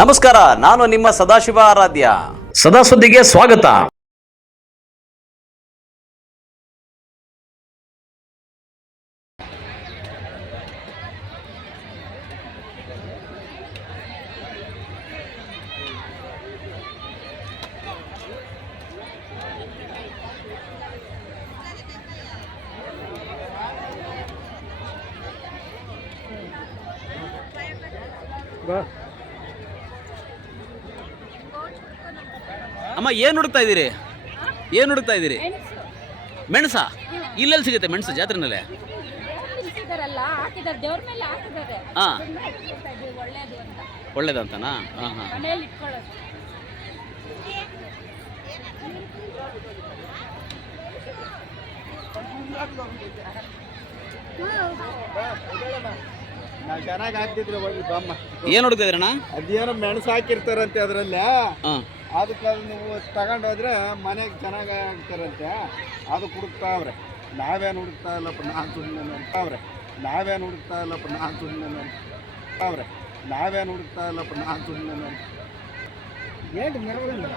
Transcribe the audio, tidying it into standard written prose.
ನಮಸ್ಕಾರ, ನಾನು ನಿಮ್ಮ ಸದಾಶಿವ ಆರಾಧ್ಯ. ಸದಾ ಸುದ್ದಿಗೆ ಸ್ವಾಗತ. ಅಮ್ಮ, ಏನು ಹುಡುಕ್ತಾ ಇದ್ದೀರಿ? ಏನು ಹುಡುಕ್ತಾ ಇದ್ದೀರಿ? ಮೆಣಸಾ? ಇಲ್ಲೆಲ್ಲಿ ಸಿಗುತ್ತೆ ಮೆಣಸು? ಜಾತ್ರೆನಲ್ಲೇ ಹಾಂ, ಒಳ್ಳೇದಂತನಾ? ಹಾಂ ಹಾಂ. ಚೆನ್ನಾಗಿ ಹಾಕ್ತಿದ್ರು ಬಮ್ಮ. ಏನು ಹುಡುಕ್ತಾ ಇದ್ರಣ್ಣ? ಅದೇನೋ ಮೆಣಸು ಹಾಕಿರ್ತಾರಂತೆ ಅದರಲ್ಲಿ. ಹಾಂ, ಅದಕ್ಕೆ ನೀವು ತಗೊಂಡೋದ್ರೆ ಮನೆಗೆ ಚೆನ್ನಾಗಿ ಹಾಕ್ತಾರಂತೆ. ಅದು ಹುಡುಕ್ತಾವ್ರೆ. ನಾವೇನು ಹುಡುಕ್ತಾ ಇಲ್ಲಪ್ಪ, ನಾನು ಸುಮ್ಮನೆ ಅಂತಾವ್ರೆ. ನಾವೇನು ಹುಡುಕ್ತಾ ಇಲ್ಲಪ್ಪ, ನಾನು ಸುಮ್ಮನೆ ಅಂತಾವ್ರೆ. ನಾವೇನು ಹುಡುಕ್ತಾ ಇಲ್ಲಪ್ಪ, ನಾನು ಸುಮ್ಮನೆ ಏನು ಮೆರವಣಿಗೆ.